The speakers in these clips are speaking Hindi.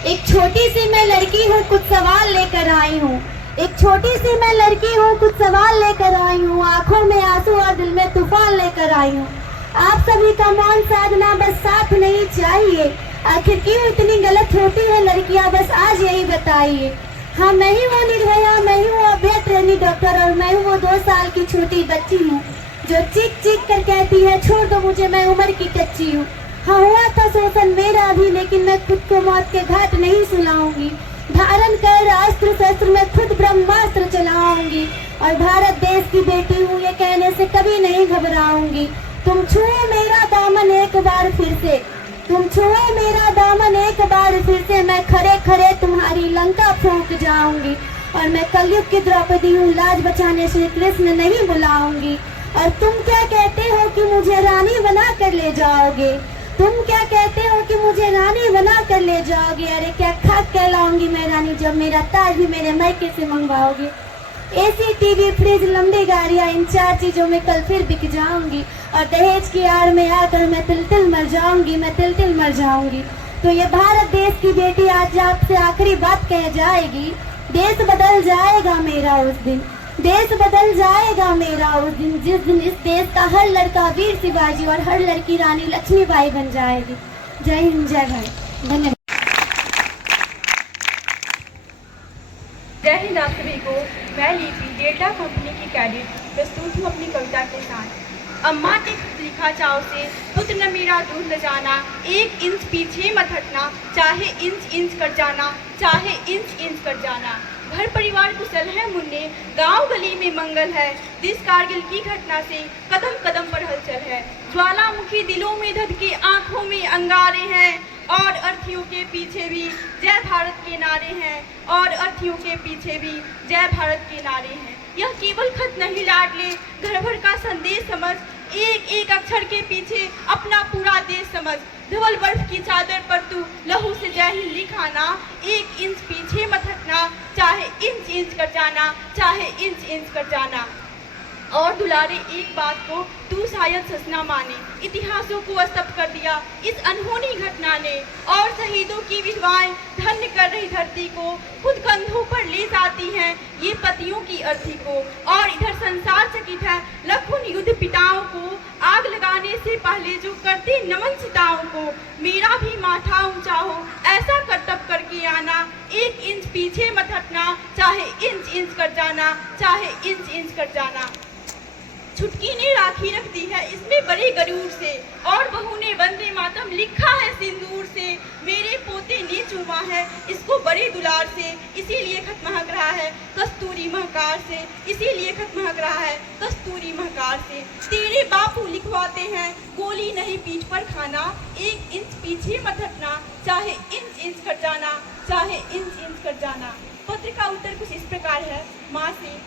एक छोटी सी मैं लड़की हूँ, कुछ सवाल लेकर आई हूँ। एक छोटी सी मैं लड़की हूँ, कुछ सवाल लेकर आई हूँ। आंखों में आंसू और दिल में तूफान लेकर आई हूँ। आप सभी का मौन साधना बस साथ नहीं चाहिए। आखिर क्यों इतनी गलत होती है लड़कियाँ, बस आज यही बताइए। हाँ, मैं ही वो निर्भया, मैं ही वो अभ्य ट्रेनी डॉक्टर, और मैं हूँ वो 2 साल की छोटी बच्ची हूँ जो चीख चीख कर कहती है, छोड़ दो मुझे, मैं उम्र की कच्ची हूँ। हाँ, हुआ था शोषण मेरा भी, लेकिन मैं खुद को मौत के घाट नहीं सुलाऊंगी। धारण कर अस्त्र शस्त्र में खुद ब्रह्मास्त्र चलाऊंगी, और भारत देश की बेटी हूँ ये कहने से कभी नहीं घबराऊंगी। तुम छुओ मेरा दामन एक बार फिर से, तुम छुओ मेरा दामन एक बार फिर से, मैं खड़े खड़े तुम्हारी लंका फूंक जाऊंगी। और मैं कलयुग की द्रौपदी हूँ, लाज बचाने श्री कृष्ण नहीं बुलाऊंगी। और तुम क्या कहते हो कि मुझे रानी बना कर ले जाओगे? तुम क्या कहते हो कि मुझे रानी बना कर ले जाओगे? अरे क्या खाक कहलाऊंगी मैं रानी, जब मेरा ताज भी मेरे मायके से मंगवाओगे। एसी, टीवी, फ्रिज, लंबी गाड़ियाँ, इन 4 चीजों में कल फिर बिक जाऊंगी। और दहेज की आड़ में आकर मैं तिल तिल मर जाऊंगी, मैं तिल तिल मर जाऊंगी। तो ये भारत देश की बेटी आज आपसे आखिरी बात कह जाएगी, देश बदल जाएगा मेरा उस दिन, देश बदल जाएगा मेरा उस दिन, जिस दिन इस देश का हर लड़का वीर शिवाजी और हर लड़की रानी लक्ष्मीबाई बन जाएगी। जय हिंद, जय भारत, धन्यवाद। जय हिंद आप सभी को। मैं लिपि डेल्टा कंपनी की कैडेट प्रस्तुत हूँ अपनी कविता के साथ। अम्मा ने लिखा चाव से, पुत्र न मेरा दूर न जाना, 1 इंच पीछे मत हटना, चाहे इंच इंच कर जाना, चाहे इंच इंच कर जाना। घर परिवार कुशल है मुन्ने, गांव गली में मंगल है, देश कारगिल की घटना से कदम कदम पर हलचल है। ज्वालामुखी दिलों में धधके, आंखों में अंगारे हैं, और अर्थियों के पीछे भी जय भारत के नारे हैं, और अर्थियों के पीछे भी जय भारत के नारे हैं। यह केवल खत नहीं लाडले, घर भर का संदेश समझ, एक एक अक्षर के पीछे अपना पूरा देश समझ। धवल बर्फ की चादर पर तू लहू से जय हिंद लिखाना, 1 इंच पीछे मत हटना, चाहे इंच इंच कर जाना, चाहे इंच इंच कर जाना। और दुलारे एक बात को तू शायद सच ना माने, इतिहासों को स्तब्ध कर दिया इस अनहोनी घटना ने, और शहीदों की विधवाएं धन्य कर रही धरती को, खुद कंधों पर ले जाती हैं ये पतियों की अर्थी को। और इधर संसार चकित है लखुन युद्ध पिताओं को, आग लगाने से पहले जो करते नमन सीताओं को। मेरा भी माथा ऊंचा हो ऐसा करतब करके आना, 1 इंच पीछे मत हटना, चाहे इंच इंच कर जाना, चाहे इंच इंच कर जाना। छुटकी ने राखी रख दी है इसमें बड़े गरूर से, और बहू ने वंदे मातरम लिखा है सिंदूर से। मेरे पोते ने चूमा है इसको बड़े दुलार से, इसीलिए खत महक रहा है कस्तूरी महकार से, इसीलिए खत महक रहा है कस्तूरी महकार से। तेरे बापू लिखवाते हैं गोली नहीं पीठ पर खाना, 1 इंच पीछे मत हटना, चाहे इंच इंच कर जाना, चाहे इंच इंच कर जाना। पत्र का उत्तर कुछ इस प्रकार है। माँ से,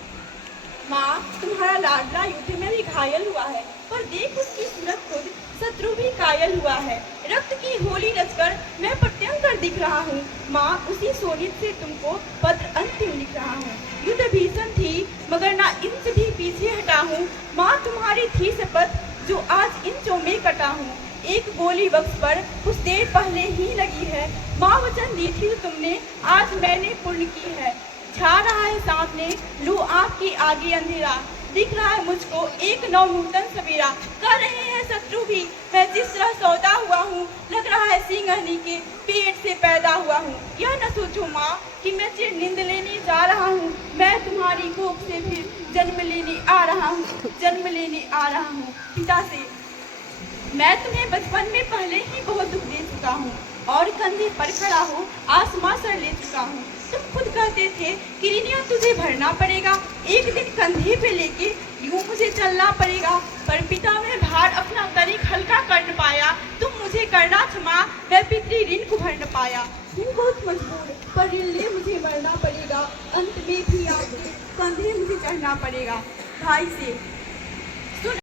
माँ तुम्हारा लाडला युद्ध में भी घायल हुआ है, पर देख उसकी सूरत खुद शत्रु भी कायल हुआ है। रक्त की होली रचकर मैं प्रत्यंकर दिख रहा हूँ, माँ उसी सोनित से तुमको पत्र अंतिम लिख रहा हूँ। युद्ध भीषण थी मगर ना इंच भी पीछे हटा हूँ, माँ तुम्हारी थी शपथ जो आज इंचों में कटा हूँ। एक गोली वक्त पर कुछ देर पहले ही लगी है, माँ वचन दी थी तुमने आज मैंने पूर्ण की है। छा रहा है सामने लू आँख की आगे अंधेरा, दिख रहा है मुझको एक नवनूतन सवेरा। कर रहे हैं शत्रु भी मैं जिस तरह सौदा हुआ हूँ, लग रहा है सिंहनी के पेट से पैदा हुआ हूँ। यह न सोचो माँ कि मैं चिर नींद लेने जा रहा हूँ, मैं तुम्हारी कोख से फिर जन्म लेने आ रहा हूँ, जन्म लेने आ रहा हूँ। पिता से, मैं तुम्हें बचपन में पहले ही बहुत दुख दे चुका हूँ, और कंधे पर खड़ा हो आसमां सर ले चुका हूँ। तुम खुद कहते थे किरनिया तुझे भरना पड़ेगा, एक दिन कंधे पे लेके यूं मुझे चलना पड़ेगा। पर पिता मैं भार अपना तरीक हल्का कर न पाया, तुम मुझे करना क्षमा, मैं पितृ ऋण को भर न पाया। हूँ बहुत मजबूर पर ऋण ले मुझे मरना पड़ेगा, अंत में भी याद कंधे मुझे चढ़ना पड़ेगा। भाई से,